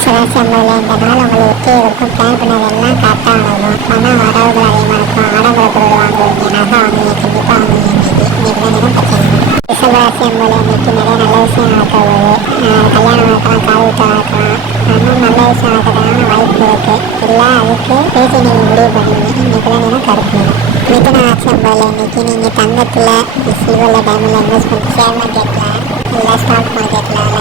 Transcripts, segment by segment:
மேஷராசி அம்மையில் இந்த நாள் உங்களுக்கு இருக்கும்? பிளான் பண்ணதெல்லாம் கரெக்டாக நடக்கும் பணம் வரவுகள் அதிகமாக இருக்கும். ஆடம்பர பொருள் வாங்குவீங்க. நகை வாங்குவீங்க. கண்டிப்பாக வாங்குவீங்க. இன்னைக்கு இன்னைக்கு தான் பிரச்சனை. ரிஷபராசி அம்மையில் இன்னைக்கு நிறைய நல்ல விஷயம் நடக்க போகுது. கல்யாணம் நடக்கலாம் கால் ஊற்ற நடக்கலாம் இன்னும் நல்ல விஷயம் நடக்கிறதுக்கான வாய்ப்பு இருக்கு. இல்லை அதுக்கு பேசி நீங்கள் முடிவு பண்ணுவீங்க இன்னைக்கு தான் நேரம் கருப்பு நேரம். மிதுன ராசி இன்னைக்கு நீங்கள் தங்கத்தில் சில்வரில் டைமில் இன்வெஸ்ட் பண்ணி ஷேர் மார்க்கெட்டில் இல்லை ஸ்டாக் மார்க்கெட்டில்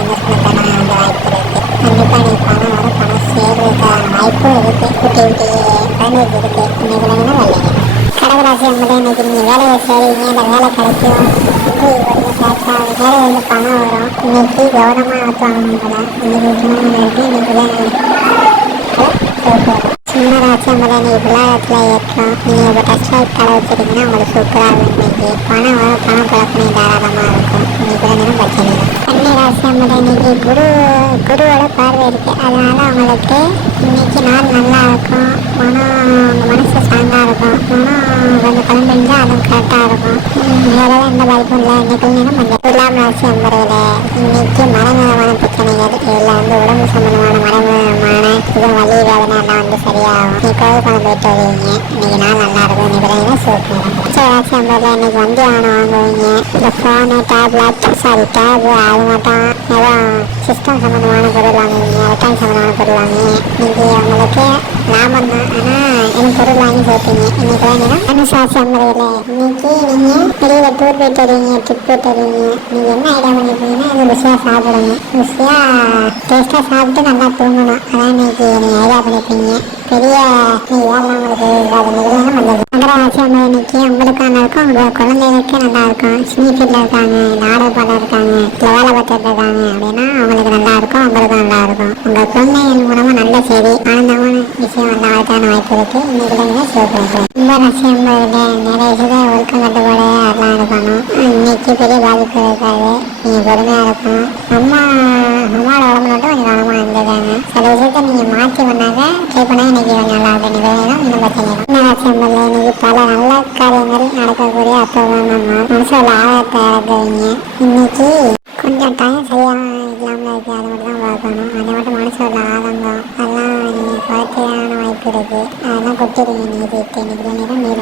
கண்டிப்பாக நீ பணம் வர பணம் சேர்றதுக்கு வாய்ப்பும் இருக்குது குட்டி குட்டி குழந்தைக்கு இருக்குது இன்னைக்கு வேணும்னா வெள்ளைங்க கடகராசி அம்மதே இன்னைக்கு நீங்கள் வேலையை செய்கிறீங்க இந்த வேலை கிடைக்கும் இது கொஞ்சம் சேர்த்தா வேலை பணம் வரும் இன்னைக்கு கவனமாக வாங்கணும் போல இன்னைக்கு முக்கியமான இருக்குது இன்னைக்கு தான் சின்ன ராசி அம்மதே இன்னைக்கு விளையாட்டில் ஏற்றம் நீங்கள் இப்போ டச் லைட் கடை வச்சுருக்கீங்கன்னா உங்களுக்கு சூப்பராக இருக்கும் இன்னைக்கு பணம் வரும் பணம் பழக்கம் தாராளமாக இருக்கும் இன்னைக்கு தான் பிரச்சனை இல்லை கன்னி ராசி அம்மதே இன்னைக்கு குரு குருவோட பார்வை இருக்குது அதனால அவங்களுக்கு இன்னைக்கு நாள் நல்லா இருக்கும். மனம் உங்கள் மனசு ஸ்ட்ராங்காக இருக்கும். மனம் கொஞ்சம் கிளம்பிஞ்சா அதுவும் கரெக்டாக இருக்கும். உம், வேற எந்த பாதிப்பும் இல்லை. இன்னைக்கு நேரம் கொஞ்சம் துலாம் ராசி அம்பரையில் இன்னைக்கு மறைமுகமான பிரச்சனைகள். இல்லை வந்து உடம்பு சம்பந்தமான மறைமுகமான இது வலி வேதனை வந்து சரியாகும். நீ கோவில் பணம் போயிட்டு வருவீங்க இன்னைக்கு நாள் நல்லா இருக்கும். இன்னைக்கு தான் சூப்பர் ராசி அம்பரையில் இன்னைக்கு வண்டி வாகனம் வாங்குவீங்க. இந்த ஃபோனு டேப்லெட் சாரி டேபு அது மட்டும். ஏதோ சிஸ்டம் சம்மந்தமான பொருள் வாங்குவீங்க. எலக்ட்ரானிக் சம்மந்தமான பொருள் வாங்குவீங்க. இன்னைக்கு உங்களுக்கு லாபம் தான். பொருள் வாங்கி சேர்ப்பீங்க. இன்னைக்கு வாங்கினா அனுசாசி அம்மறையில் இன்னைக்கு நீங்கள் வெளியில் டூர் போயிட்டு வருவீங்க ட்ரிப் போயிட்டு வருவீங்க நீங்கள் என்ன ஐடியா பண்ணிருக்கீங்கன்னா இது ருசியாக சாப்பிடுங்க. ருசியாக டேஸ்ட்டாக சாப்பிட்டு நல்லா தூங்கணும். அதான் இன்னைக்கு நீங்கள் ஐடியா பண்ணிருப்பீங்க பெரிய நீ வேலை உங்களுக்கு அது நிகழ்ச்சி வந்தது. மகராசி அம்மா இன்னைக்கு உங்களுக்கான இருக்கும் உங்கள் குழந்தைகளுக்கு நல்லா இருக்கும். ஸ்னீஃபீல்டில் இருக்காங்க நாடக பாடம் இருக்காங்க இல்லை வேலை பார்த்துட்டு இருக்காங்க அப்படின்னா அவங்களுக்கு நல்லா இருக்கும் உங்களுக்கு நல்லா இருக்கும் உங்கள் குழந்தைகள் மூலமாக நல்ல செய்தி ஆனந்தமான விஷயம் அந்த ஆழ்த்தான வாய்ப்பு இருக்குது இன்னைக்கு தான் சிவப்பு ரொம்ப ரசியம் நிறைய விஷயத்தை ஒழுக்கம் கட்டுப்பாடு அதெல்லாம் இருக்கணும் இன்னைக்கு பெரிய பாதிப்பு இருக்காது. நீங்கள் பொறுமையாக இருக்கணும். அம்மா அம்மாவோட உடம்பு மட்டும் கொஞ்சம் கவனமாக இருந்துக்காங்க. சில விஷயத்தை நீங்கள் மாற்றி பண்ணாங்க ட்ரை பண்ணால் இன்னைக்கு கொஞ்சம் நல்லா இருக்கும். இன்னைக்கு இன்னும் பிரச்சனை இல்லை என்ன ரசியம் இன்னைக்கு பல நல்ல காரியங்கள் நடக்கக்கூடிய அப்போ மனசோட ஆழத்தை இறக்குவீங்க இன்னைக்கு கொஞ்சம் டைம் சரியாக இல்லாமல் இருக்குது அதை மட்டும் தான் பார்க்கணும். அதை மட்டும் மனசோட ஆதங்கம் வார்த்தையான வாய்ப்பு இருக்குது அதெல்லாம் கொட்டிடுங்க நீதி தேனி தேனி தான் நீர்